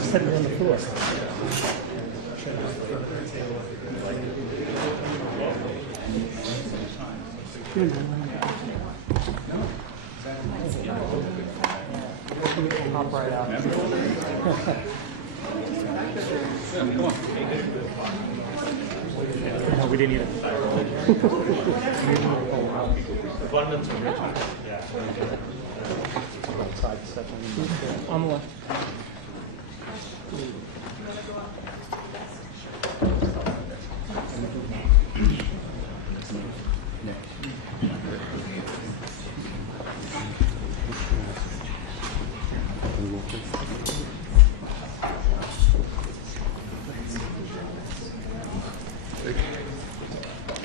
Set it on the floor. Pop right out. Come on. No, we didn't eat it. Abundance of riches. On the left.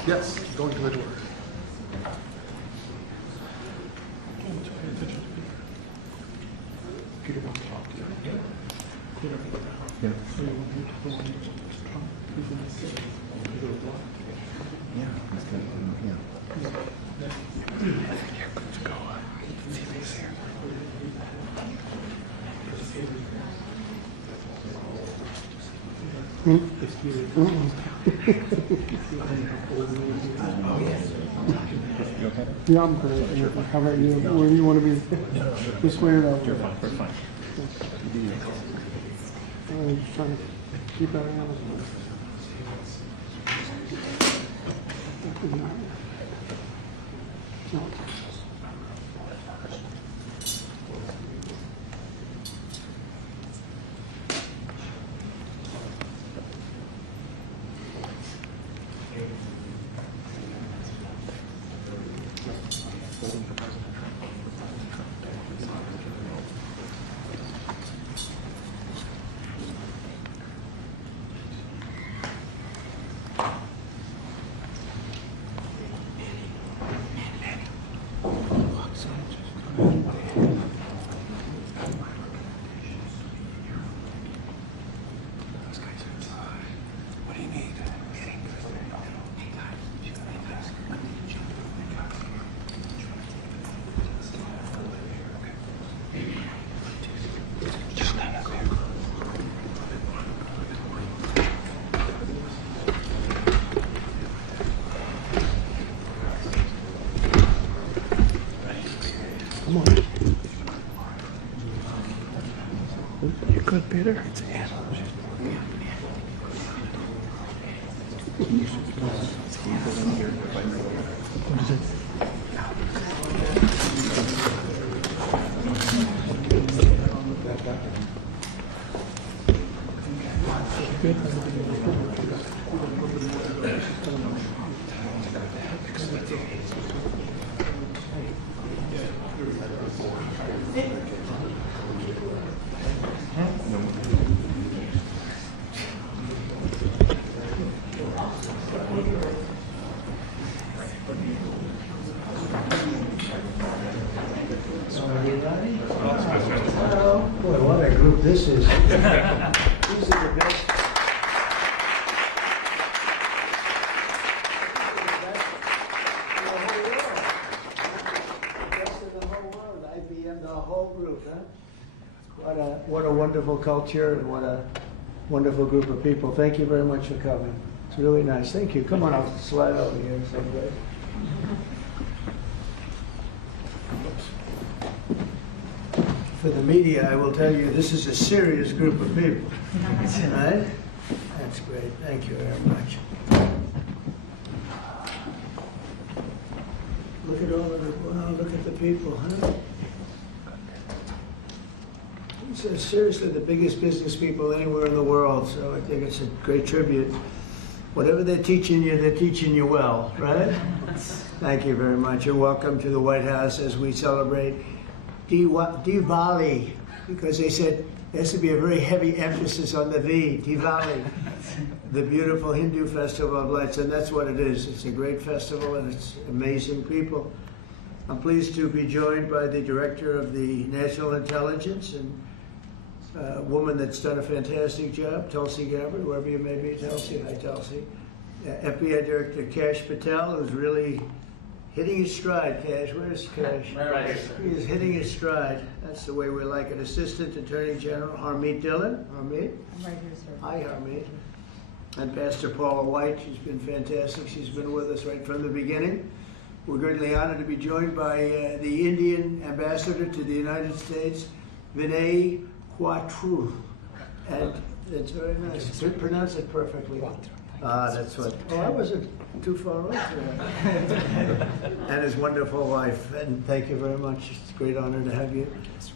Yes, going to the door. Peter wants to talk to you. Yeah. Yeah, that's good. Yeah. I think you're good to go. See if he's here. You okay? Yeah, I'm great. How about you? Where do you want to be? This way or that way? You're fine. We're fine. I'm just trying to keep that on. No. What do you need? Just stand up there. Come on. You're good, Peter. It's Anna. What is it? Boy, what a group this is. These are the best. Best of the whole world. IBM, the whole group, huh? What a wonderful culture and what a wonderful group of people. Thank you very much for coming. It's really nice. Thank you. Come on, I'll slide over here. Someday. For the media, I will tell you, this is a serious group of people. Right? That's great. Thank you very much. Look at all of the, wow, look at the people, huh? These are seriously the biggest business people anywhere in the world, so I think it's a great tribute. Whatever they're teaching you well, right? Thank you very much, and welcome to the White House as we celebrate Diwali, because they said there has to be a very heavy emphasis on the V, Diwali, the beautiful Hindu festival of lights, and that's what it is. It's a great festival and it's amazing people. I'm pleased to be joined by the Director of the National Intelligence and a woman that's done a fantastic job, Tulsi Gabbard, wherever you may be, Tulsi. Hi, Tulsi. FBI Director Kash Patel, who's really hitting his stride, Cash. Where's Cash? Right. He is hitting his stride. That's the way we like it. Assistant Attorney General Harmeet Dillon. Harmeet? I'm right here, sir. Hi, Harmeet. And Pastor Paula White. She's been fantastic. She's been with us right from the beginning. We're greatly honored to be joined by the Indian Ambassador to the United States, Vinay Quatru. And it's very nice. Pronounce it perfectly. Ah, that's what. Oh, I wasn't too far off there. And his wonderful wife. And thank you very much. It's a great honor to have you.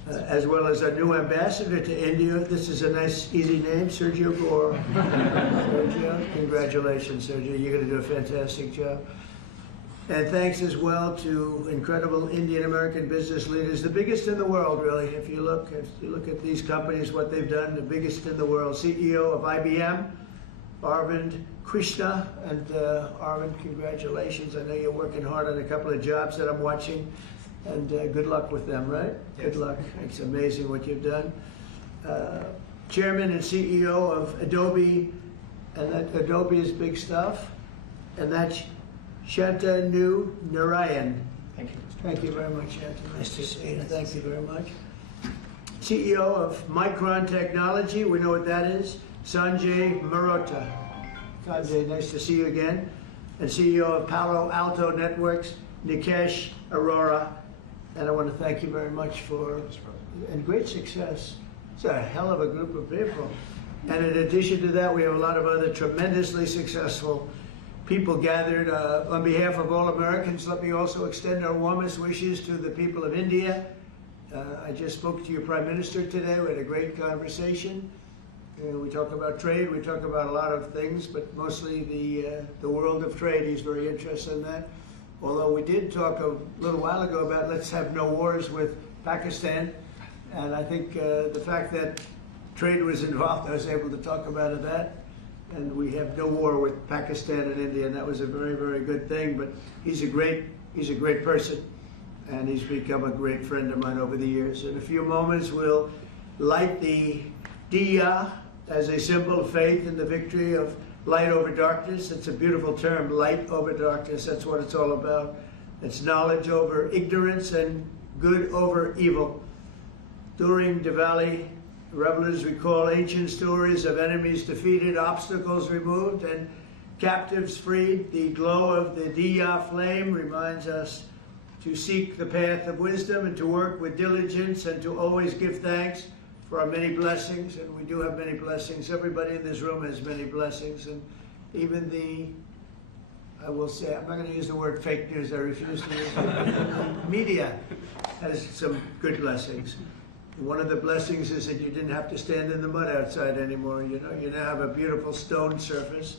As well as our new ambassador to India. This is a nice, easy name, Sergio Gore. Sergio, congratulations, Sergio. You're going to do a fantastic job. And thanks as well to incredible Indian American business leaders, the biggest in the world, really. If you look at these companies, what they've done, the biggest in the world. CEO of IBM, Arvind Krishna, and Arvind, congratulations. I know you're working hard on a couple of jobs that I'm watching, and good luck with them, right? Yes. Good luck. It's amazing what you've done. Chairman and CEO of Adobe, and that Adobe is big stuff, and that's Shantanu Narayan. Thank you. Thank you very much, Shantanu. Nice to see you. Thank you very much. CEO of Micron Technology, we know what that is, Sanjay Marotta. Sanjay, nice to see you again. And CEO of Palo Alto Networks, Nikesh Arora. And I want to thank you very much for, and great success. It's a hell of a group of people. And in addition to that, we have a lot of other tremendously successful people gathered. On behalf of all Americans, let me also extend our warmest wishes to the people of India. I just spoke to your Prime Minister today. We had a great conversation. We talk about trade, we talk about a lot of things, but mostly the world of trade. He's very interested in that. Although we did talk a little while ago about let's have no wars with Pakistan. And I think the fact that trade was involved, I was able to talk about that. And we have no war with Pakistan and India, and that was a very, very good thing. But he's a great person, and he's become a great friend of mine over the years. In a few moments, we'll light the diya as a symbol of faith in the victory of light over darkness. It's a beautiful term, light over darkness. That's what it's all about. It's knowledge over ignorance and good over evil. During Diwali, revelers recall ancient stories of enemies defeated, obstacles removed, and captives freed. The glow of the diya flame reminds us to seek the path of wisdom and to work with diligence and to always give thanks for our many blessings. And we do have many blessings. Everybody in this room has many blessings. And even I will say, I'm not going to use the word fake news. I refuse to use it. Media has some good blessings. One of the blessings is that you didn't have to stand in the mud outside anymore. You know, you now have a beautiful stone surface,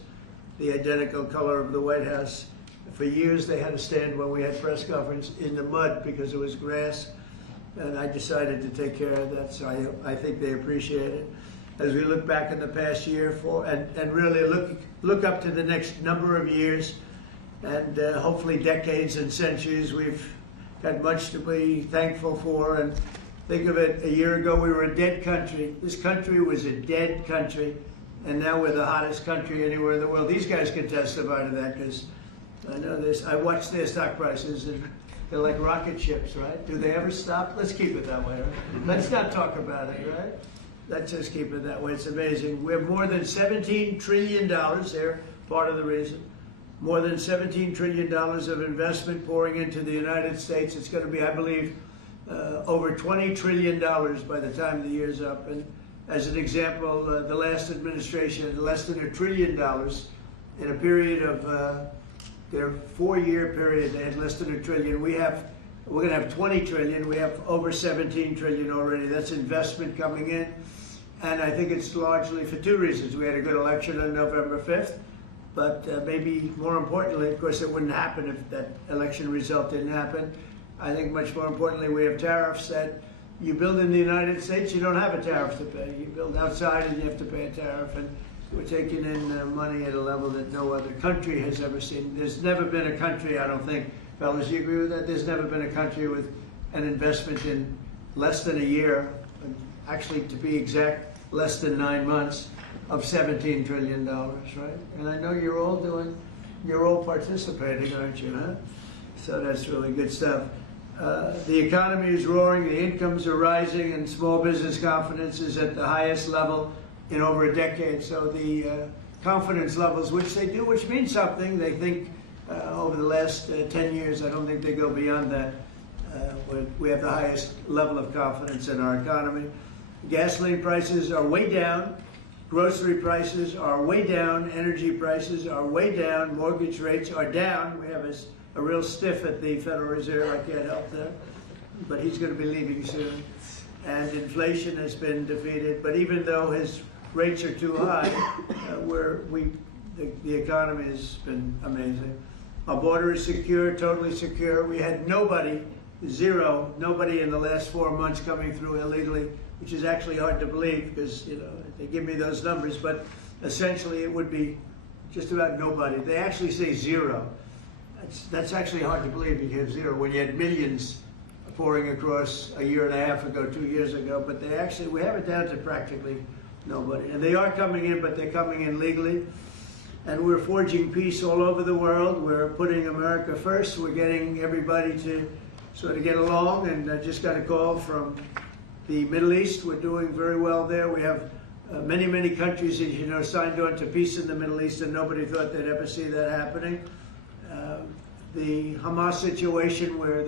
the identical color of the White House. For years they had to stand when we had press conference in the mud because it was grass, and I decided to take care of that, so I think they appreciate it. As we look back in the past year and really look up to the next number of years and hopefully decades and centuries, we've got much to be thankful for. And think of it, a year ago we were a dead country. This country was a dead country, and now we're the hottest country anywhere in the world. These guys can testify to that because I know this. I watch their stock prices, and they're like rocket ships, right? Do they ever stop? Let's keep it that way, right? Let's not talk about it, right? Let's just keep it that way. It's amazing. We have more than $17 trillion. They're part of the reason. More than $17 trillion of investment pouring into the United States. It's going to be, I believe, over $20 trillion by the time the year's up. And as an example, the last administration had less than $1 trillion in a period of their 4-year period. They had less than $1 trillion. We're going to have 20 trillion. We have over 17 trillion already. That's investment coming in. And I think it's largely for two reasons. We had a good election on November 5th, but maybe more importantly, of course, it wouldn't happen if that election result didn't happen. I think much more importantly, we have tariffs that you build in the United States, you don't have a tariff to pay. You build outside and you have to pay a tariff. And we're taking in money at a level that no other country has ever seen. There's never been a country, I don't think, fellas, you agree with that? There's never been a country with an investment in less than a year, actually to be exact, less than 9 months, of $17 trillion, right? And I know you're all participating, aren't you, huh? So that's really good stuff. The economy is roaring, the incomes are rising, and small business confidence is at the highest level in over a decade. So the confidence levels, which they do, which means something, they think over the last 10 years, I don't think they go beyond that. We have the highest level of confidence in our economy. Gasoline prices are way down. Grocery prices are way down. Energy prices are way down. Mortgage rates are down. We have a real stiff at the Federal Reserve. I can't help that. But he's going to be leaving soon. And inflation has been defeated. But even though his rates are too high, the economy has been amazing. Our border is secure, totally secure. We had nobody in the last 4 months coming through illegally, which is actually hard to believe because, you know, they give me those numbers, but essentially it would be just about nobody. They actually say zero. That's actually hard to believe because zero, when you had millions pouring across a year and a half ago, 2 years ago, but we have it down to practically nobody. And they are coming in, but they're coming in legally. And we're forging peace all over the world. We're putting America first. We're getting everybody to sort of get along. And I just got a call from the Middle East. We're doing very well there. We have many, many countries, as you know, signed on to peace in the Middle East, and nobody thought they'd ever see that happening. The Hamas situation, where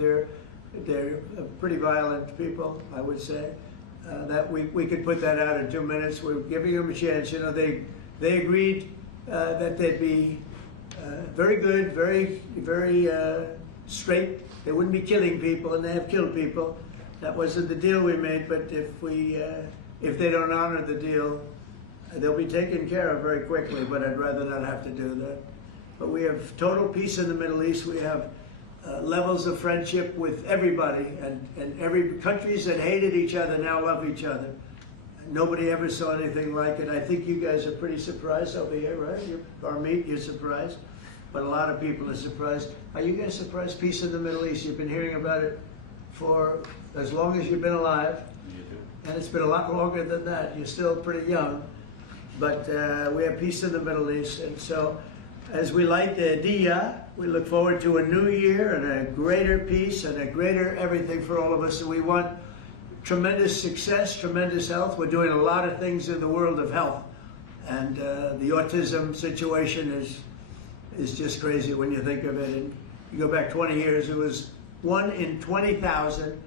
they're pretty violent people, I would say, that we could put that out in 2 minutes. We're giving them a chance. You know, they agreed that they'd be very good, very straight. They wouldn't be killing people, and they have killed people. That wasn't the deal we made, but if they don't honor the deal, they'll be taken care of very quickly, but I'd rather not have to do that. But we have total peace in the Middle East. We have levels of friendship with everybody, and every countries that hated each other now love each other. Nobody ever saw anything like it. I think you guys are pretty surprised over here, right? You're surprised, but a lot of people are surprised. Are you guys surprised? Peace in the Middle East. You've been hearing about it for as long as you've been alive. And it's been a lot longer than that. You're still pretty young. But we have peace in the Middle East. And so as we light the diya, we look forward to a new year and a greater peace and a greater everything for all of us. And we want tremendous success, tremendous health. We're doing a lot of things in the world of health. And the autism situation is just crazy when you think of it. And you go back 20 years, it was 1 in 20,000.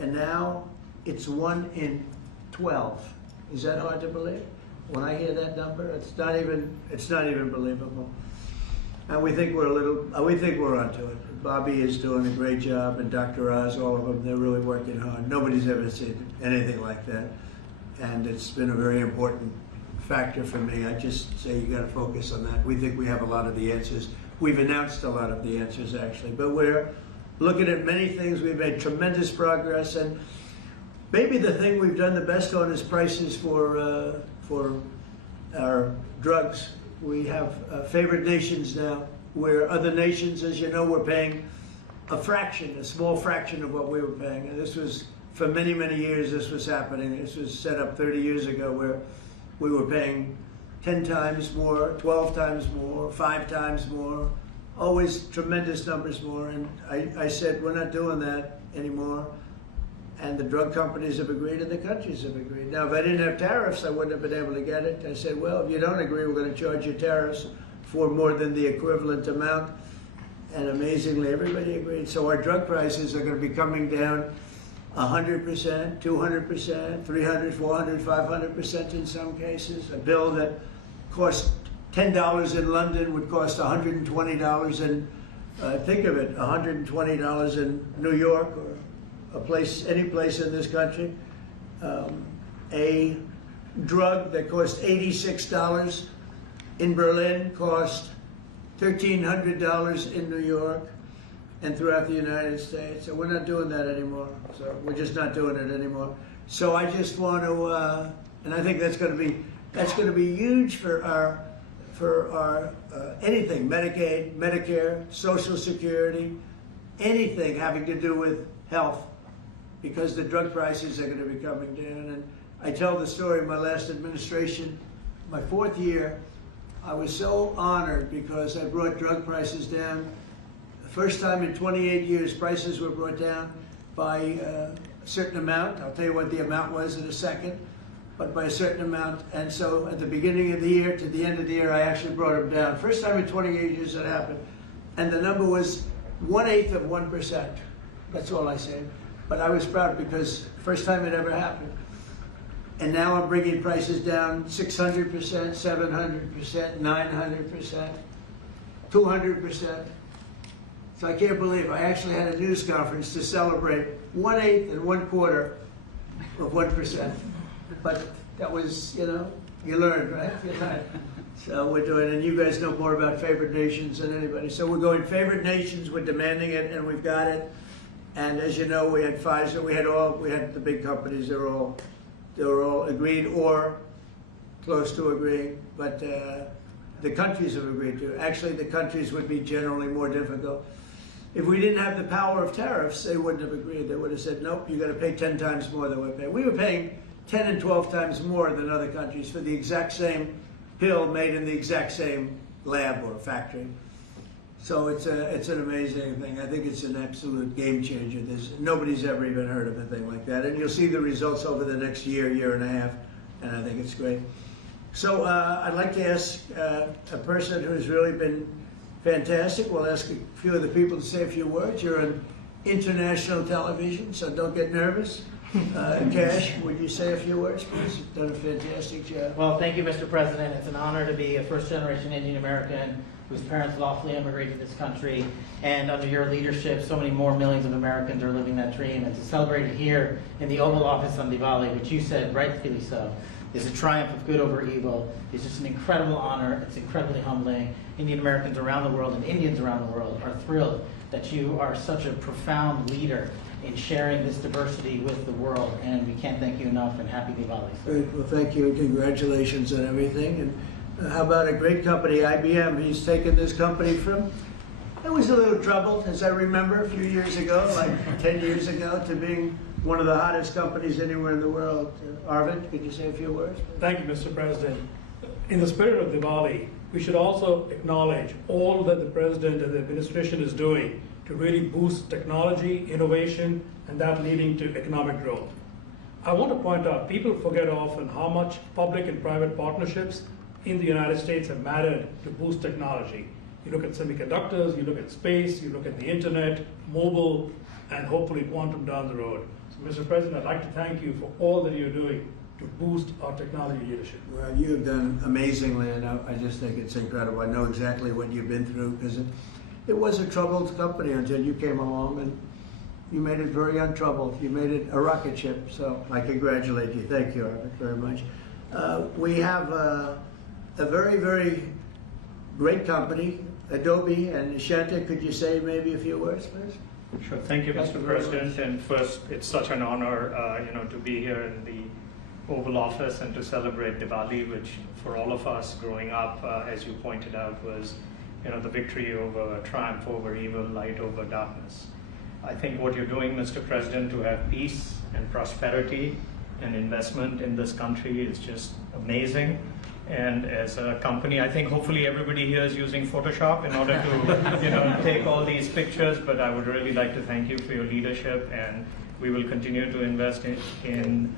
And now it's 1 in 12. Is that hard to believe? When I hear that number, it's not even believable. And we think we're onto it. Bobby is doing a great job, and Dr. Oz, all of them, they're really working hard. Nobody's ever seen anything like that. And it's been a very important factor for me. I just say you got to focus on that. We think we have a lot of the answers. We've announced a lot of the answers, actually, but we're looking at many things. We've made tremendous progress, and maybe the thing we've done the best on is prices for our drugs. We have favored nations now, where other nations, as you know, were paying a small fraction of what we were paying. And this was, for many, many years, this was happening. This was set up 30 years ago, where we were paying 10 times more, 12 times more, 5 times more, always tremendous numbers more. And I said, we're not doing that anymore. And the drug companies have agreed, and the countries have agreed. Now, if I didn't have tariffs, I wouldn't have been able to get it. I said, well, if you don't agree, we're going to charge you tariffs for more than the equivalent amount. And amazingly, everybody agreed. So our drug prices are going to be coming down 100%, 200%, 300, 400, 500% in some cases. A bill that cost $10 in London would cost $120 in, think of it, $120 in New York, or any place in this country. A drug that cost $86 in Berlin cost $1,300 in New York and throughout the United States. So we're not doing that anymore. So we're just not doing it anymore. So I just want to, and I think that's going to be huge for our anything, Medicaid, Medicare, Social Security, anything having to do with health, because the drug prices are going to be coming down. And I tell the story of my last administration, my 4th year, I was so honored because I brought drug prices down First time in 28 years, prices were brought down by a certain amount. I'll tell you what the amount was in a second, but by a certain amount. And so at the beginning of the year to the end of the year, I actually brought them down. First time in 28 years that happened. And the number was 1/8 of 1%. That's all I said. But I was proud because first time it ever happened. And now I'm bringing prices down 600%, 700%, 900%, 200%. So I can't believe I actually had a news conference to celebrate 1/8 and 1/4 of 1%. But that was, you know, you learn, right? You learn. So we're doing, and you guys know more about favored nations than anybody. So we're going favored nations, we're demanding it, and we've got it. And as you know, we had Pfizer, we had the big companies, they were all agreed or close to agreeing, but the countries have agreed to. Actually, the countries would be generally more difficult. If we didn't have the power of tariffs, they wouldn't have agreed. They would have said, nope, you got to pay 10 times more than we're paying. We were paying 10 and 12 times more than other countries for the exact same pill made in the exact same lab or factory. So it's an amazing thing. I think it's an absolute game changer. Nobody's ever even heard of a thing like that. And you'll see the results over the next year, year and a half, and I think it's great. So I'd like to ask a person who's really been fantastic. We'll ask a few of the people to say a few words. You're on international television, so don't get nervous. Cash, would you say a few words, please? You've done a fantastic job. Well, thank you, Mr. President. It's an honor to be a first-generation Indian American whose parents lawfully immigrated to this country. And under your leadership, so many more millions of Americans are living that dream. And to celebrate it here in the Oval Office on Diwali, which you said, rightfully so, is a triumph of good over evil. It's just an incredible honor. It's incredibly humbling. Indian Americans around the world and Indians around the world are thrilled that you are such a profound leader in sharing this diversity with the world, and we can't thank you enough, and happy Diwali. Great. Well, thank you, and congratulations on everything. And how about a great company, IBM? He's taken this company from, it was a little troubled, as I remember, a few years ago, like 10 years ago, to being one of the hottest companies anywhere in the world. Arvind, could you say a few words? Thank you, Mr. President. In the spirit of Diwali, we should also acknowledge all that the President and the administration is doing to really boost technology, innovation, and that leading to economic growth. I want to point out, people forget often how much public and private partnerships in the United States have mattered to boost technology. You look at semiconductors, you look at space, you look at the internet, mobile, and hopefully quantum down the road. So, Mr. President, I'd like to thank you for all that you're doing to boost our technology leadership. Well, you have done amazingly, and I just think it's incredible. I know exactly what you've been through, because it was a troubled company until you came along, and you made it very untroubled. You made it a rocket ship, so I congratulate you. Thank you, Arvind, very much. We have a very, very great company, Adobe, and Shanta, could you say maybe a few words, please? Sure. Thank you, Mr. President. And first, it's such an honor, to be here in the Oval Office and to celebrate Diwali, which for all of us growing up, as you pointed out, was, the victory over triumph over evil, light over darkness. I think what you're doing, Mr. President, to have peace and prosperity and investment in this country is just amazing. And as a company, I think hopefully everybody here is using Photoshop in order to, take all these pictures. But I would really like to thank you for your leadership, and we will continue to invest in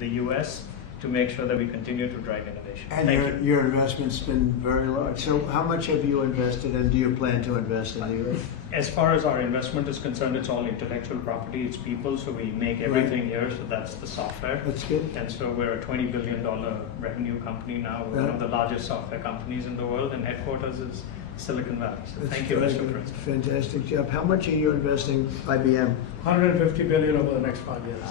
the U.S. to make sure that we continue to drive innovation. And your investment's been very large. So how much have you invested, and do you plan to invest in the U.S.? As far as our investment is concerned, it's all intellectual property, it's people, so we make everything here, so that's the software. That's good. And so we're a $20 billion revenue company now. We're one of the largest software companies in the world, and headquarters is Silicon Valley. So thank you, Mr. President. Fantastic job. How much are you investing IBM? $150 billion over the next 5 years.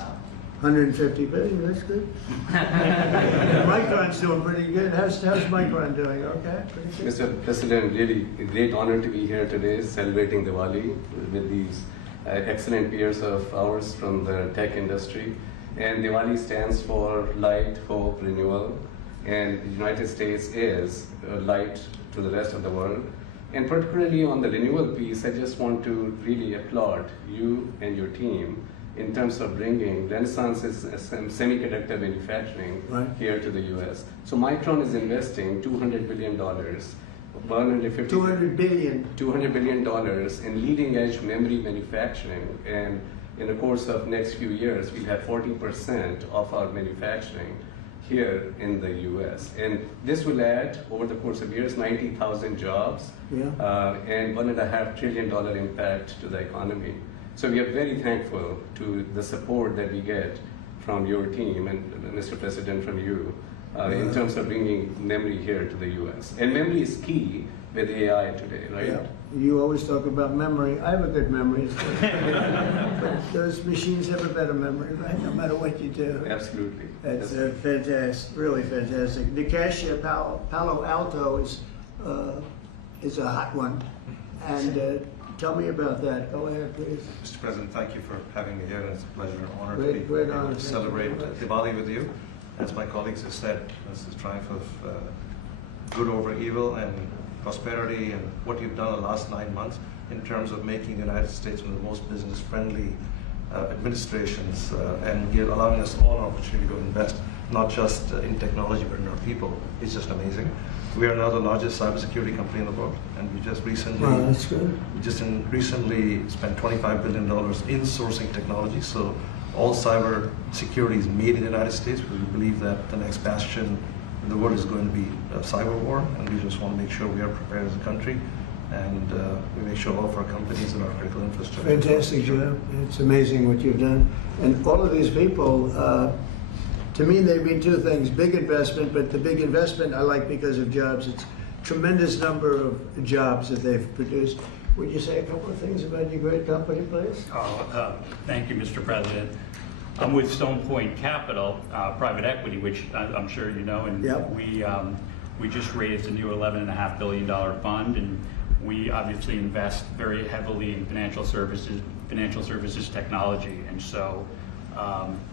150 billion, that's good. Micron's doing pretty good. How's Micron doing? Okay, pretty good. Mr. President, really a great honor to be here today celebrating Diwali with these excellent peers of ours from the tech industry. And Diwali stands for light, hope, renewal. And the United States is a light to the rest of the world. And particularly on the renewal piece, I just want to really applaud you and your team in terms of bringing Renaissance semiconductor manufacturing here to the US. So Micron is investing $200 billion 150 200 billion. $200 billion in leading edge memory manufacturing, and in the course of next few years we'll have 40% of our manufacturing here in the US, and this will add over the course of years 90,000 jobs, and $1.5 trillion impact to the economy. So we are very thankful to the support that we get from your team and Mr. President, from you, in terms of bringing memory here to the US. And memory is key with AI today, right? Yeah. You always talk about memory. I have a good memory. But those machines have a better memory, right? No matter what you do. Absolutely. That's fantastic, really fantastic. The cashier, Palo Alto, is a hot one. And tell me about that. Go ahead, please. Mr. President, thank you for having me here, and it's a pleasure and honor Great- to be great able honor. to Thank celebrate you very much. Diwali with you. As my colleagues have said, this is a triumph of good over evil and prosperity, and what you've done in the last 9 months in terms of making the United States one of the most business-friendly administrations, and allowing us all an opportunity to invest not just in technology but in our people is just amazing. We are now the largest cybersecurity company in the world, and we just recently That's good. recently spent $25 billion in sourcing technology. So all cyber security is made in the United States, because we believe that the next bastion in the world is going to be a cyber war, and we just want to make sure we are prepared as a country, and we make sure all of our companies and our critical infrastructure. Fantastic job. It's amazing what you've done. And all of these people, to me, they mean two things. Big investment, but the big investment I like because of jobs. It's tremendous number of jobs that they've produced. Would you say a couple of things about your great company, please? Thank you, Mr. President. I'm with Stone Point Capital, private equity, which I'm sure you know, and we just raised a new $11.5 billion fund, and we obviously invest very heavily in financial services technology, and so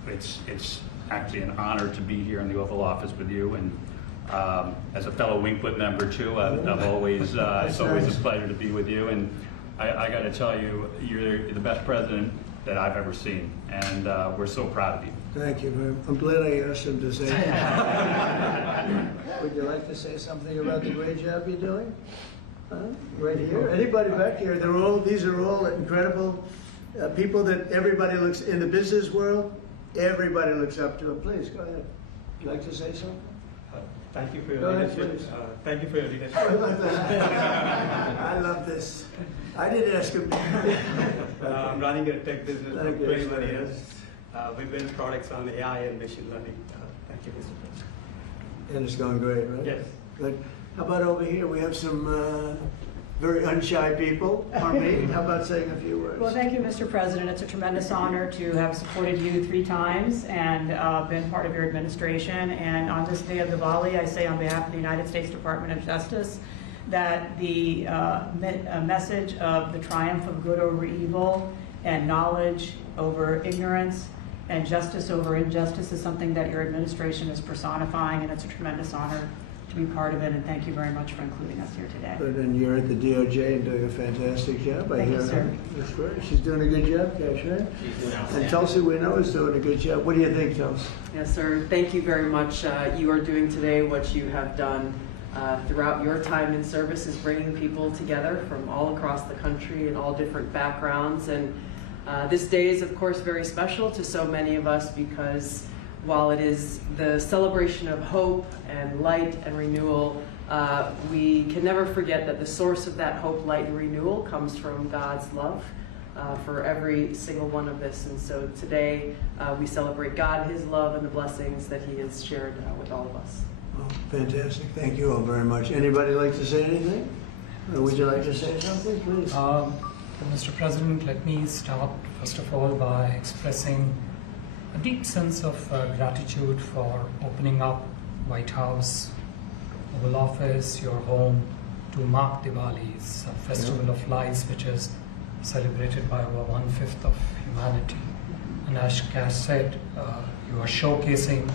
it's actually an honor to be here in the Oval Office with you, and as a fellow Winklet member too, I've always it's always a pleasure to be with you, and I got to tell you, you're the best president that I've ever seen, and we're so proud of you. Thank you very much. I'm glad I asked him to say that. Would you like to say something about the great job you're doing? Right here? Anybody back here? These are all incredible people that everybody looks, in the business world, everybody looks up to them. Please, go ahead. Would you like to say something? Thank you for your Go ahead, leadership. please. Thank you for your leadership. I love this. I didn't ask him. I'm running a tech business for Thank you. 21 years. We build products on AI and machine learning. Thank you, Mr. President. And it's going great, right? Yes. Good. How about over here? We have some very unshy people. Harmeet, how about saying a few words? Well, thank you, Mr. President. It's a tremendous honor to have supported you 3 times and been part of your administration. And on this day of Diwali, I say on behalf of the United States Department of Justice that the message of the triumph of good over evil and knowledge over ignorance and justice over injustice is something that your administration is personifying, and it's a tremendous honor to be part of it, and thank you very much for including us here today. Good, and you're at the DOJ and doing a fantastic job. Thank you, sir. That's great. She's doing a good job, Cash, right? And Tulsi, we know, is doing a good job. What do you think, Tulsi? Yes, sir. Thank you very much. You are doing today what you have done throughout your time in service, is bringing people together from all across the country and all different backgrounds. And this day is, of course, very special to so many of us, because while it is the celebration of hope and light and renewal, we can never forget that the source of that hope, light, and renewal comes from God's love for every single one of us. And so today we celebrate God, His love, and the blessings that He has shared with all of us. Oh, fantastic. Thank you all very much. Anybody like to say anything? Or would you like to say something, please? Mr. President, let me start first of all by expressing a deep sense of gratitude for opening up White House, Oval Office, your home, to mark Diwali, a festival of lights which is celebrated by over 1/5 of humanity. And as Cash said, you are showcasing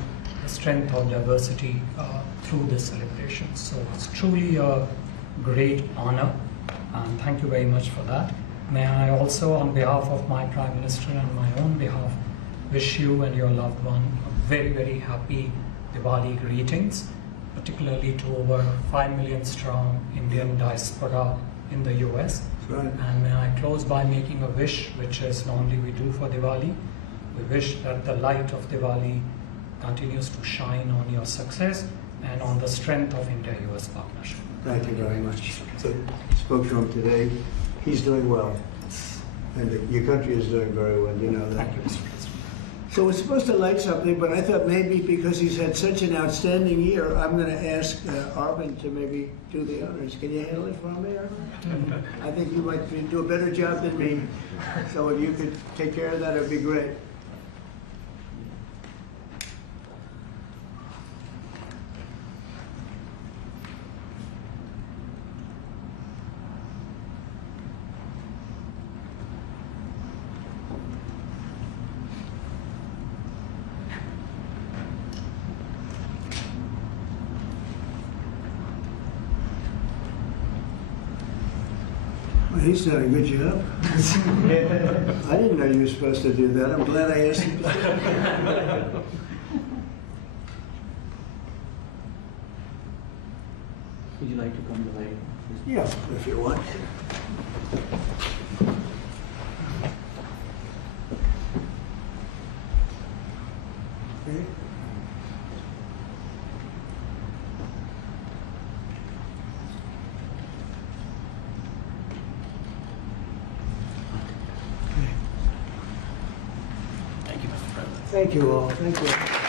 the strength of diversity through this celebration. So it's truly a great honor, and thank you very much for that. May I also, on behalf of my Prime Minister and my own behalf, wish you and your loved one a very, very happy Diwali greetings. particularly to over 5 million strong Indian diaspora in the US. Right. And may I close by making a wish, which is normally we do for Diwali. We wish that the light of Diwali continues to shine on your success and on the strength of India-US partnership. Thank you very much. So, spoke to him today. He's doing well. And your country is doing very well, you know that. Thank you, Mr. President. So we're supposed to light something, but I thought maybe because he's had such an outstanding year, I'm going to ask Arvind to maybe do the honors. Can you handle it for me, Arvind? I think you might do a better job than me. So if you could take care of that, it'd be great. Well, he's done a good job. I didn't know you were supposed to do that. I'm glad I asked him. Would you like to come to light? Yeah, if you want. Okay. Thank you, Mr. President. Thank you all. Thank you.